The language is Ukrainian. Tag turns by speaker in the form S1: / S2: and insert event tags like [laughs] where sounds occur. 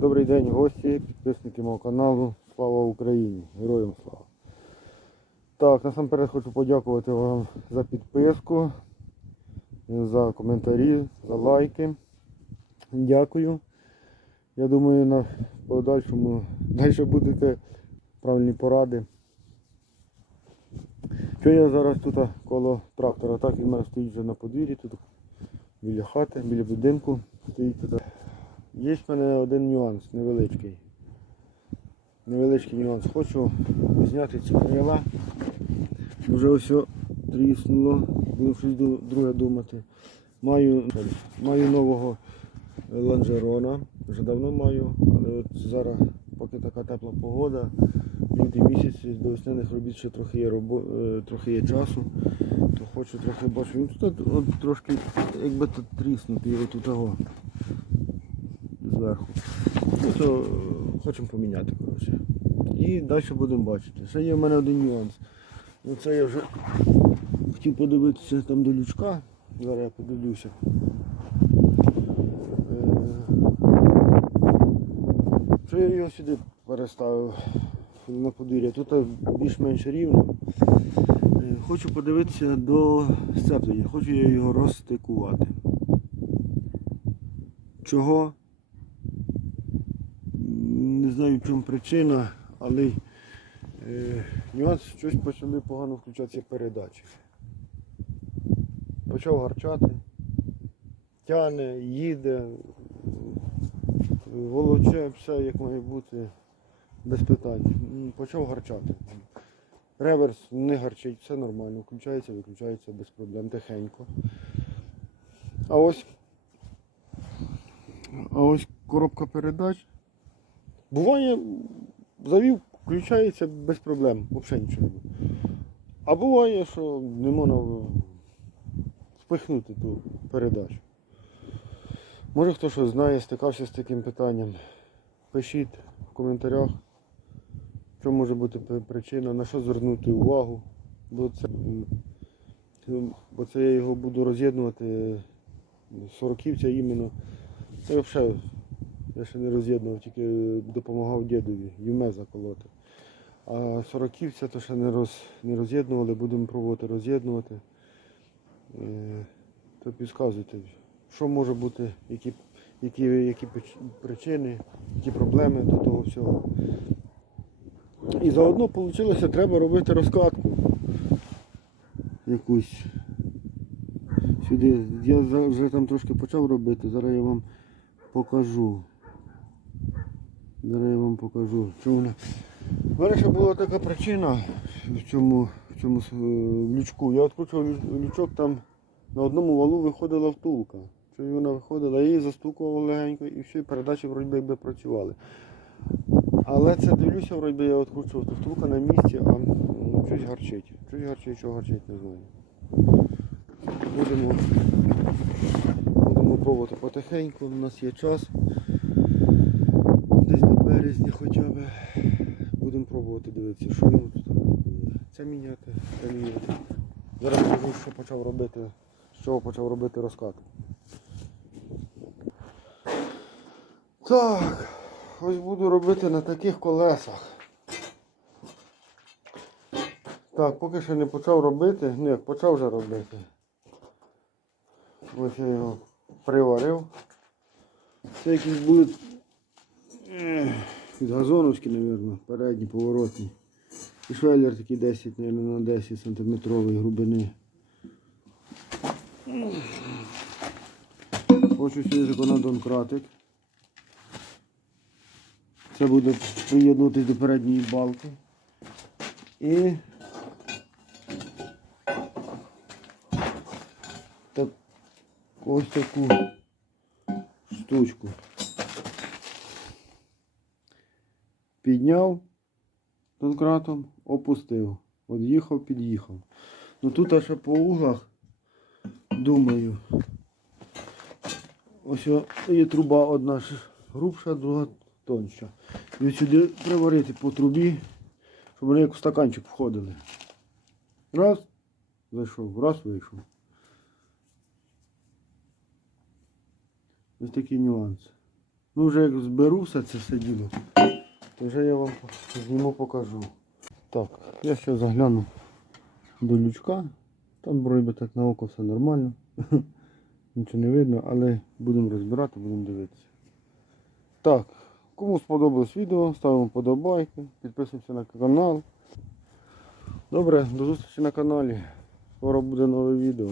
S1: Добрий день, гості, підписники мого каналу. Слава Україні! Героям слава! Так, насамперед хочу подякувати вам за підписку, за коментарі, за лайки. Дякую. Я думаю, на подальшому далі будете правильні поради. Що я зараз тут коло трактора, так він мене стоїть вже на подвір'ї, тут біля хати, біля будинку стоїть туди. Є в мене один нюанс невеличкий. Невеличкий нюанс. Хочу зняти ці крила. Вже ось тріснуло, буду щось друге думати. Маю, маю нового ланжерона, вже давно маю, але от зараз, поки така тепла погода, лютий місяць до весняних робіт ще трохи є, робо, е, трохи є часу, то хочу трохи бачу. Він тут от, трошки якби тут тріснутий, отут того зверху. Ну, то е, хочемо поміняти, коротше. І далі будемо бачити. Ще є в мене один нюанс. Ну, це я вже хотів подивитися там до лючка. Зараз я подивлюся. Е, Що я його сюди переставив на подвір'я. Тут більш-менш рівно. Е, Хочу подивитися до сцеплення, хочу я його розстикувати. Чого? Знаю в чому причина, але е, нюанс щось почали погано включатися передачі. Почав гарчати, тяне, їде, волоче, все як має бути, без питань. Почав гарчати. Реверс не гарчить, все нормально, включається, виключається без проблем, тихенько. А ось, а ось коробка передач. Буває, завів, включається без проблем, взагалі нічого. А буває, що не можна впихнути ту передачу. Може хто щось знає, стикався з таким питанням. Пишіть в коментарях, що може бути причина, на що звернути увагу. Бо це, бо це я його буду роз'єднувати сороківця іменно. Це взагалі я ще не роз'єднував, тільки допомагав дідові юме заколоти. А сороківця то ще не, роз, не роз'єднували, будемо пробувати роз'єднувати. Е, То підказуйте, що може бути, які, які, які причини, які проблеми до того всього. І заодно вийшло, треба робити розкладку якусь сюди. Я вже там трошки почав робити, зараз я вам покажу. Зараз я вам покажу. Вона. У мене ще була така причина в цьому, в цьому е, лючку. Я відкручував лю- лючок, там на одному валу виходила втулка. Що вона виходила, її застукував легенько і все, і передачі вроді би якби працювали. Але це дивлюся, вроді я відкручував, втулка на місці, а щось гарчить. Щось гарчить, що гарчить, не знаю. Будемо, будемо пробувати потихеньку, у нас є час. Березня хоча б. Будемо пробувати дивитися, що йому тут буде. Це міняти, це міняти. Зараз покажу, що почав робити, з чого почав робити розкат. Так, ось буду робити на таких колесах. Так, поки що не почав робити, ну почав вже робити. Ось я його приварив. Це якісь ех, від газоновські, мабуть, передні, поворотні. І швеллер такий 10, мабуть, на 10 сантиметрової глибини. Хочу сюди виконати донкратик. Це буде приєднуватись до передньої балки. І так, ось таку штучку. Підняв донкратом, опустив. От їхав, під'їхав. Ну тут аж по углах, думаю, ось є труба одна грубша, друга тонша. І сюди приварити по трубі, щоб вони як в стаканчик входили. Раз, зайшов, раз вийшов. Ось такий нюанс. Ну вже як зберу все це все діло, вже я вам зніму покажу. Так, я ще загляну до лючка. Там вроді так на око все нормально. [laughs] Нічого не видно, але будемо розбирати, будемо дивитися. Так, кому сподобалось відео, ставимо подобайки, підписуємося на канал. Добре, до зустрічі на каналі. Скоро буде нове відео.